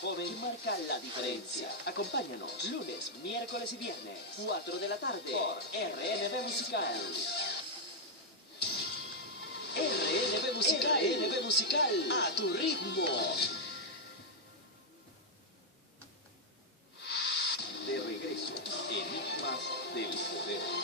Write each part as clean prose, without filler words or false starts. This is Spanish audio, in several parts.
Joven marca la diferencia. Acompáñanos lunes, miércoles y viernes, 4 de la tarde, por RNB Musical. RNB Musical, RNB Musical, a tu ritmo. De regreso, Enigmas del Poder.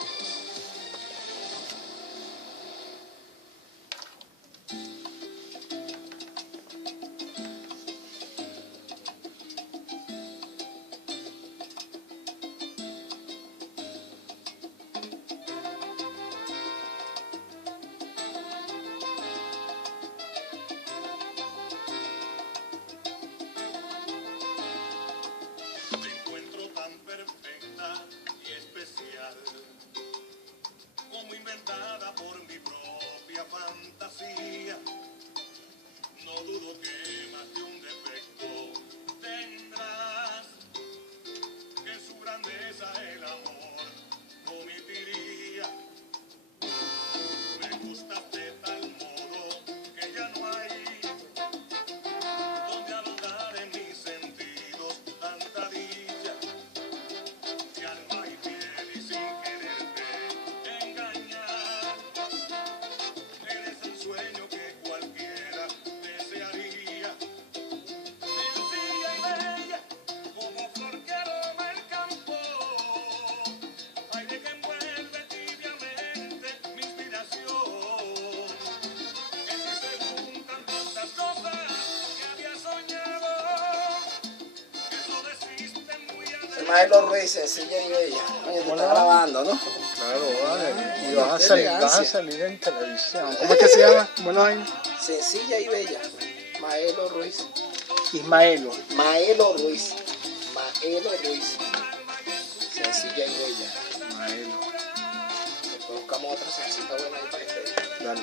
Maelo Ruiz, sencilla y bella. Oye, te está grabando, ¿no? Claro, vale. Y vas a salir en televisión. ¿Cómo es que se llama? Bueno, ahí. Sencilla y bella. Maelo Ruiz. Ismaelo. Maelo Ruiz. Maelo Ruiz. Sencilla y bella. Maelo. Después buscamos otra salsita buena ahí para este. Dale.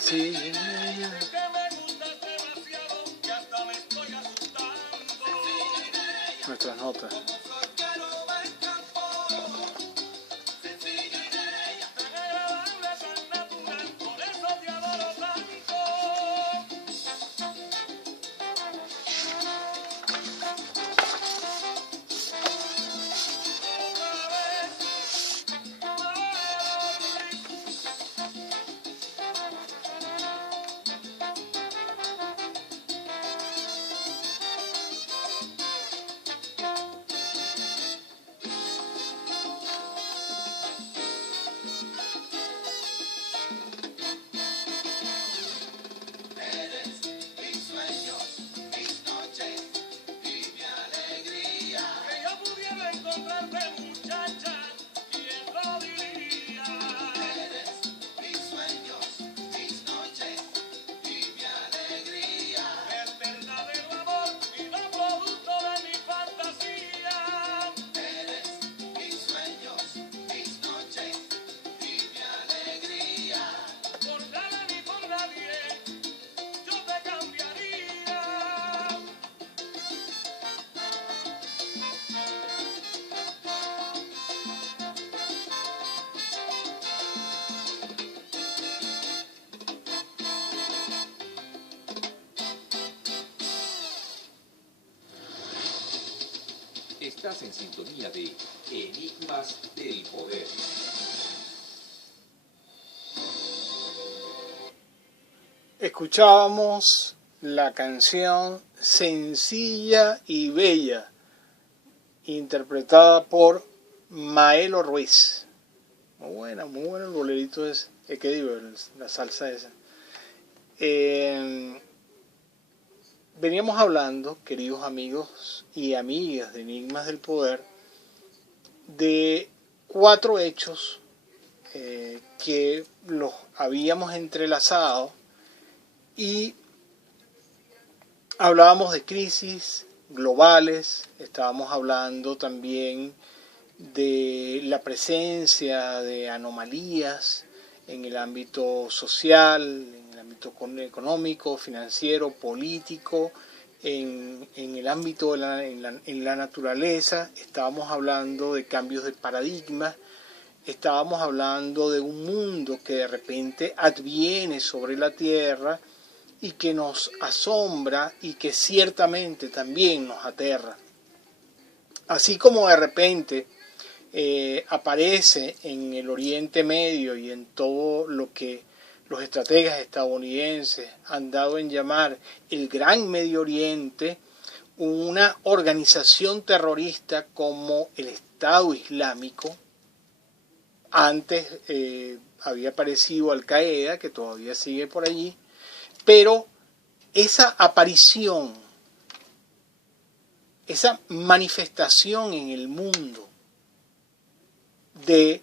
Sí, nuestras notas. Estás en sintonía de Enigmas del Poder. Escuchábamos la canción Sencilla y Bella, interpretada por Maelo Ruiz. Muy bueno el bolerito ese. ¿Qué digo? La salsa esa. Veníamos hablando, queridos amigos y amigas de Enigmas del Poder, de 4 hechos que los habíamos entrelazado y hablábamos de crisis globales, estábamos hablando también de la presencia de anomalías en el ámbito social, en el ámbito económico, financiero, político, en el ámbito en la naturaleza. Estábamos hablando de cambios de paradigma, estábamos hablando de un mundo que de repente adviene sobre la Tierra y que nos asombra y que ciertamente también nos aterra. Así como de repente aparece en el Oriente Medio y en todo lo que los estrategas estadounidenses han dado en llamar el Gran Medio Oriente, una organización terrorista como el Estado Islámico. Antes había aparecido Al-Qaeda, que todavía sigue por allí, pero esa aparición, esa manifestación en el mundo de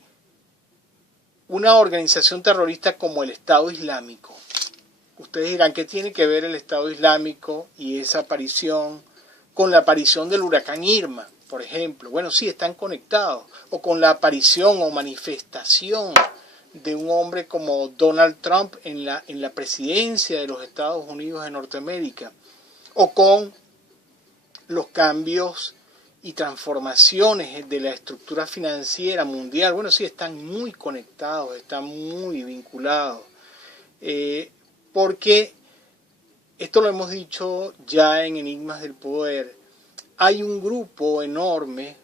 una organización terrorista como el Estado Islámico. Ustedes dirán, ¿qué tiene que ver el Estado Islámico y esa aparición con la aparición del huracán Irma, por ejemplo? Bueno, sí, están conectados. O con la aparición o manifestación de un hombre como Donald Trump en la presidencia de los Estados Unidos de Norteamérica. O con los cambios y transformaciones de la estructura financiera mundial. Bueno, sí, están muy conectados, están muy vinculados. Porque, esto lo hemos dicho ya en Enigmas del Poder, hay un grupo enorme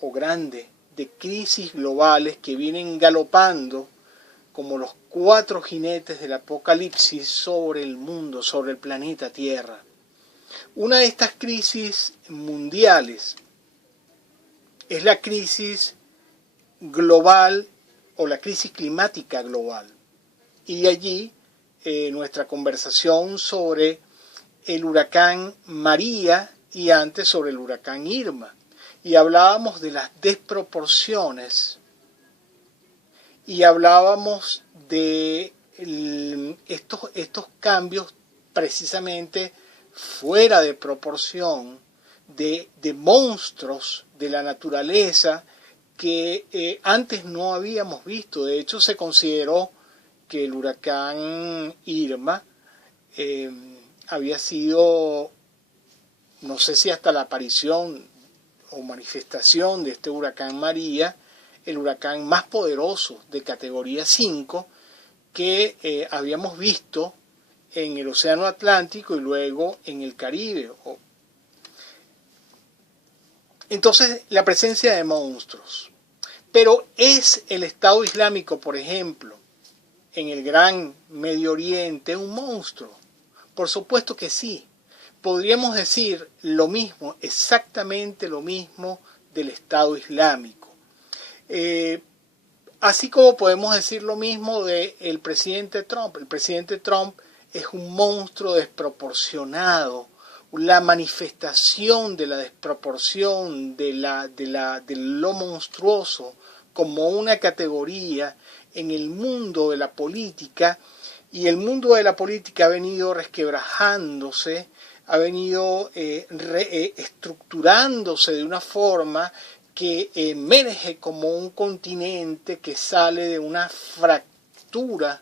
o grande de crisis globales que vienen galopando como los 4 jinetes del apocalipsis sobre el mundo, sobre el planeta Tierra. Una de estas crisis mundiales es la crisis global o la crisis climática global. Y allí nuestra conversación sobre el huracán María y antes sobre el huracán Irma. Y hablábamos de las desproporciones y hablábamos de estos cambios precisamente fuera de proporción de monstruos de la naturaleza que antes no habíamos visto. De hecho, se consideró que el huracán Irma había sido, no sé si hasta la aparición o manifestación de este huracán María, el huracán más poderoso de categoría 5 que habíamos visto en el Océano Atlántico y luego en el Caribe. Entonces, la presencia de monstruos. Pero ¿es el Estado Islámico, por ejemplo, en el Gran Medio Oriente un monstruo? Por supuesto que sí. Podríamos decir lo mismo, exactamente lo mismo del Estado Islámico. Así como podemos decir lo mismo del presidente Trump. El presidente Trump es un monstruo desproporcionado, la manifestación de la desproporción, de lo monstruoso como una categoría en el mundo de la política, y el mundo de la política ha venido resquebrajándose, ha venido estructurándose de una forma que emerge como un continente que sale de una fractura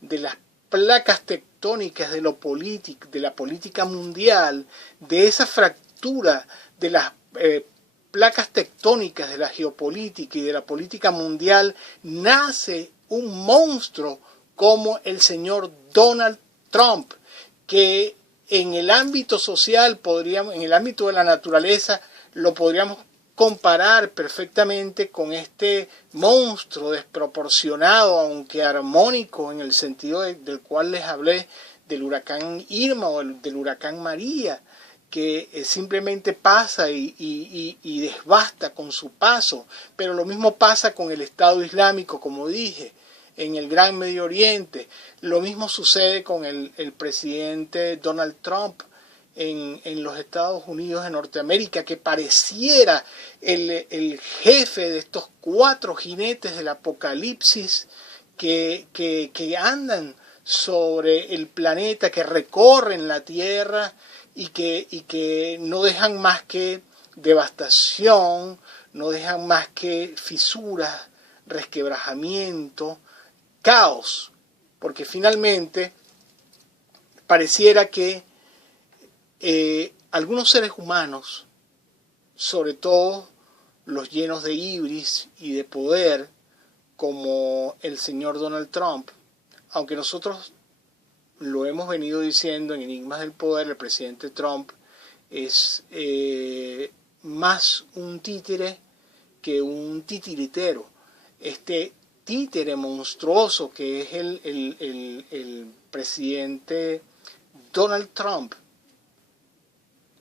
de las placas tectónicas de la política mundial, de esa fractura de las placas tectónicas de la geopolítica y de la política mundial, nace un monstruo como el señor Donald Trump, que en el ámbito social, en el ámbito de la naturaleza, lo podríamos comparar perfectamente con este monstruo desproporcionado, aunque armónico en el sentido del cual les hablé, del huracán Irma o del huracán María, que simplemente pasa y desbasta con su paso. Pero lo mismo pasa con el Estado Islámico, como dije, en el Gran Medio Oriente. Lo mismo sucede con el presidente Donald Trump en los Estados Unidos de Norteamérica, que pareciera el jefe de estos 4 jinetes del apocalipsis que andan sobre el planeta, que recorren la Tierra y que no dejan más que devastación, no dejan más que fisuras, resquebrajamiento, caos, porque finalmente pareciera que algunos seres humanos, sobre todo los llenos de ibris y de poder, como el señor Donald Trump, aunque nosotros lo hemos venido diciendo en Enigmas del Poder, el presidente Trump es más un títere que un titiritero. Este títere monstruoso que es el presidente Donald Trump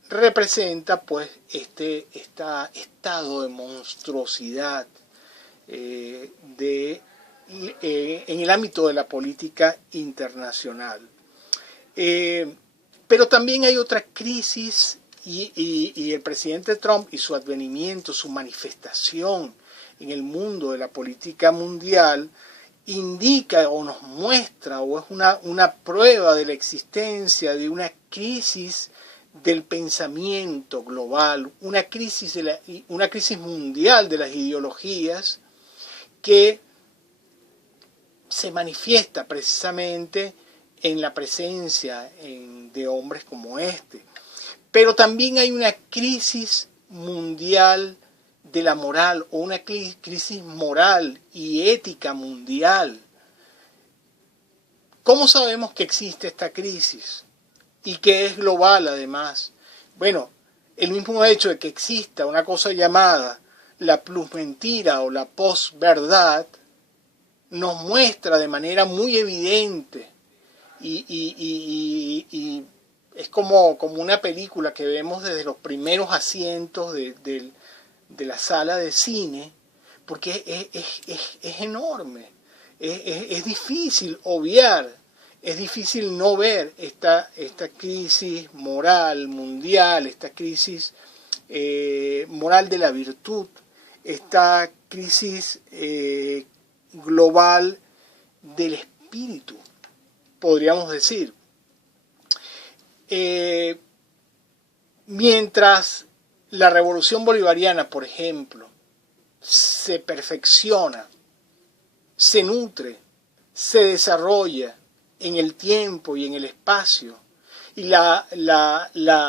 representa pues este estado de monstruosidad en el ámbito de la política internacional. Pero también hay otra crisis y el presidente Trump y su advenimiento, su manifestación en el mundo de la política mundial indica o nos muestra o es una prueba de la existencia de una crisis del pensamiento global, una crisis mundial de las ideologías que se manifiesta precisamente en la presencia de hombres como este. Pero también hay una crisis mundial de la moral o una crisis moral y ética mundial. ¿Cómo sabemos que existe esta crisis? Y que es global además. Bueno, el mismo hecho de que exista una cosa llamada la plusmentira o la posverdad nos muestra de manera muy evidente y es como una película que vemos desde los primeros asientos de la sala de cine, porque es enorme, es difícil obviar. Es difícil no ver esta crisis moral mundial, esta crisis moral de la virtud, esta crisis global del espíritu, podríamos decir. Mientras la revolución bolivariana, por ejemplo, se perfecciona, se nutre, se desarrolla en el tiempo y en el espacio, y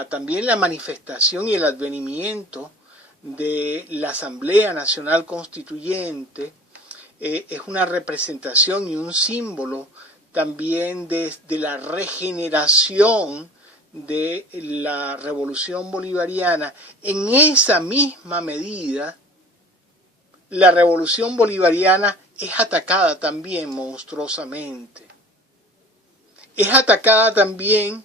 también la manifestación y el advenimiento de la Asamblea Nacional Constituyente es una representación y un símbolo también de la regeneración de la revolución bolivariana. En esa misma medida, la revolución bolivariana es atacada también monstruosamente. Es atacada también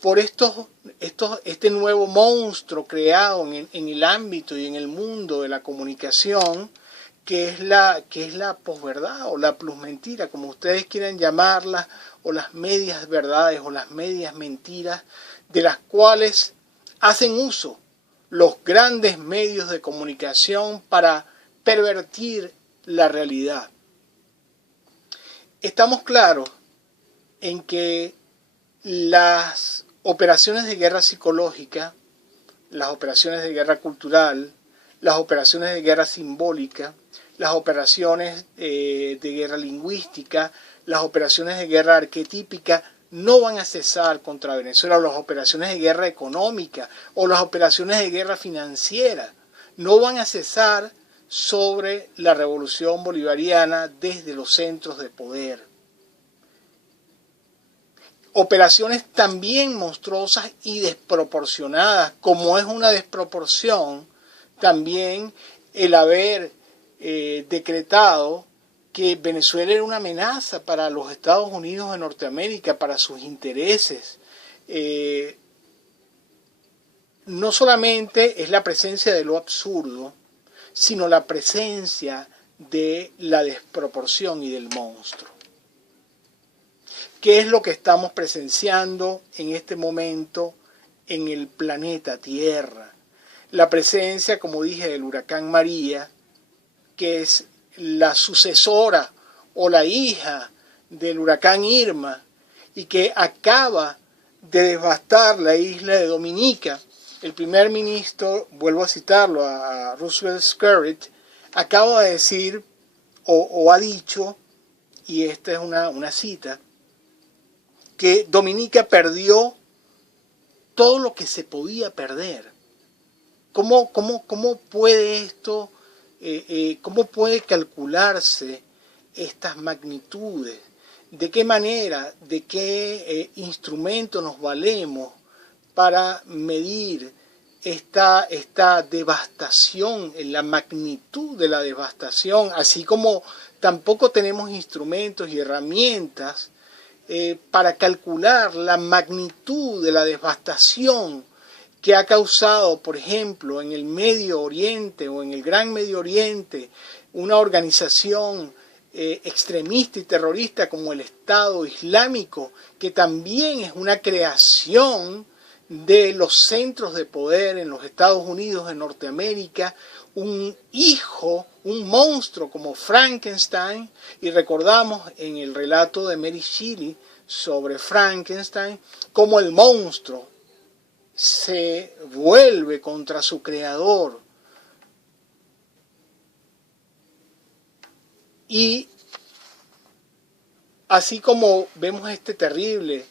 por este nuevo monstruo creado en el ámbito y en el mundo de la comunicación, que es la posverdad o la plusmentira, como ustedes quieran llamarla, o las medias verdades o las medias mentiras, de las cuales hacen uso los grandes medios de comunicación para pervertir la realidad. Estamos claros en que las operaciones de guerra psicológica, las operaciones de guerra cultural, las operaciones de guerra simbólica, las operaciones de guerra lingüística, las operaciones de guerra arquetípica no van a cesar contra Venezuela, o las operaciones de guerra económica o las operaciones de guerra financiera no van a cesar sobre la revolución bolivariana desde los centros de poder. Operaciones también monstruosas y desproporcionadas, como es una desproporción también el haber decretado que Venezuela era una amenaza para los Estados Unidos de Norteamérica, para sus intereses. No solamente es la presencia de lo absurdo, sino la presencia de la desproporción y del monstruo. ¿Qué es lo que estamos presenciando en este momento en el planeta Tierra? La presencia, como dije, del huracán María, que es la sucesora o la hija del huracán Irma y que acaba de devastar la isla de Dominica. El primer ministro, vuelvo a citarlo, a Roosevelt Skerrit, acaba de decir o ha dicho, y esta es una cita, que Dominica perdió todo lo que se podía perder. ¿Cómo puede esto, cómo puede calcularse estas magnitudes? ¿De qué manera, de qué instrumento nos valemos para medir esta devastación, la magnitud de la devastación, así como tampoco tenemos instrumentos y herramientas para calcular la magnitud de la devastación que ha causado, por ejemplo, en el Medio Oriente o en el Gran Medio Oriente, una organización extremista y terrorista como el Estado Islámico, que también es una creación de los centros de poder en los Estados Unidos de Norteamérica, un hijo, un monstruo como Frankenstein, y recordamos en el relato de Mary Shelley sobre Frankenstein, cómo el monstruo se vuelve contra su creador. Y así como vemos este terrible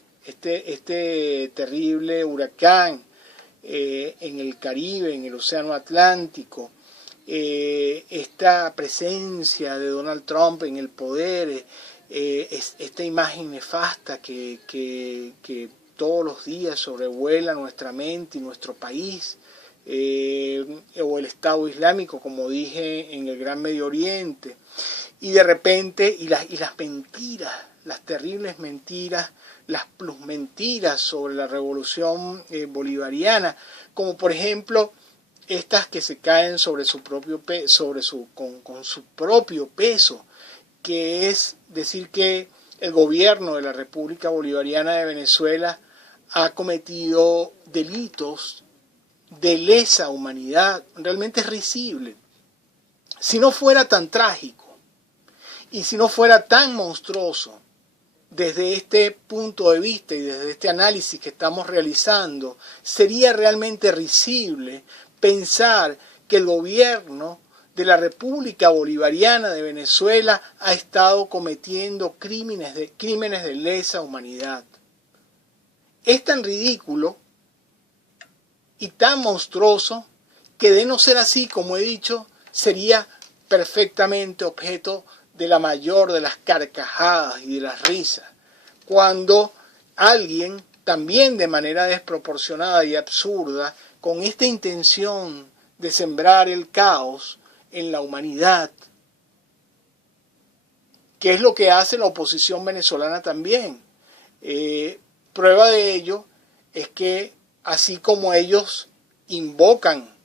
huracán en el Caribe, en el Océano Atlántico, esta presencia de Donald Trump en el poder, esta imagen nefasta que todos los días sobrevuela nuestra mente y nuestro país, o el Estado Islámico, como dije, en el Gran Medio Oriente, y de repente, y las mentiras, las terribles mentiras, las plusmentiras sobre la revolución bolivariana, como por ejemplo estas que se caen sobre su propio con su propio peso, que es decir que el gobierno de la República Bolivariana de Venezuela ha cometido delitos de lesa humanidad. Realmente es risible. Si no fuera tan trágico y si no fuera tan monstruoso desde este punto de vista y desde este análisis que estamos realizando, sería realmente risible pensar que el gobierno de la República Bolivariana de Venezuela ha estado cometiendo crímenes de lesa humanidad. Es tan ridículo y tan monstruoso que, de no ser así, como he dicho, sería perfectamente objeto de la mayor de las carcajadas y de las risas, cuando alguien, también de manera desproporcionada y absurda, con esta intención de sembrar el caos en la humanidad, que es lo que hace la oposición venezolana también. Prueba de ello es que así como ellos invocan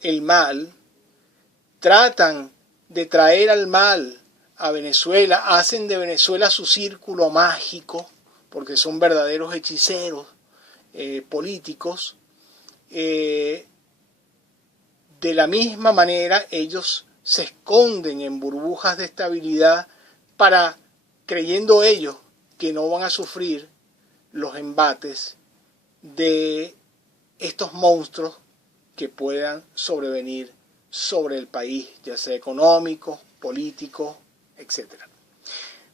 el mal, tratan de traer al mal a Venezuela, hacen de Venezuela su círculo mágico, porque son verdaderos hechiceros políticos. De la misma manera ellos se esconden en burbujas de estabilidad para, creyendo ellos que no van a sufrir los embates de estos monstruos que puedan sobrevenir sobre el país, ya sea económico, político, etc.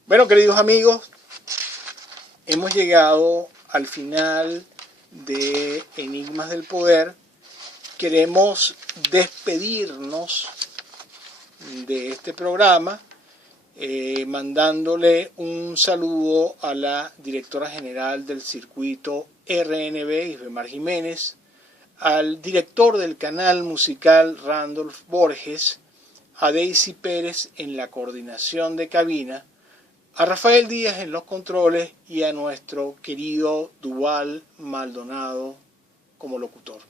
Bueno, queridos amigos, hemos llegado al final de Enigmas del Poder. Queremos despedirnos de este programa mandándole un saludo a la directora general del circuito RNB, Isbemar Jiménez, al director del canal musical Randolph Borges, a Daisy Pérez en la coordinación de cabina, a Rafael Díaz en los controles y a nuestro querido Duval Maldonado como locutor.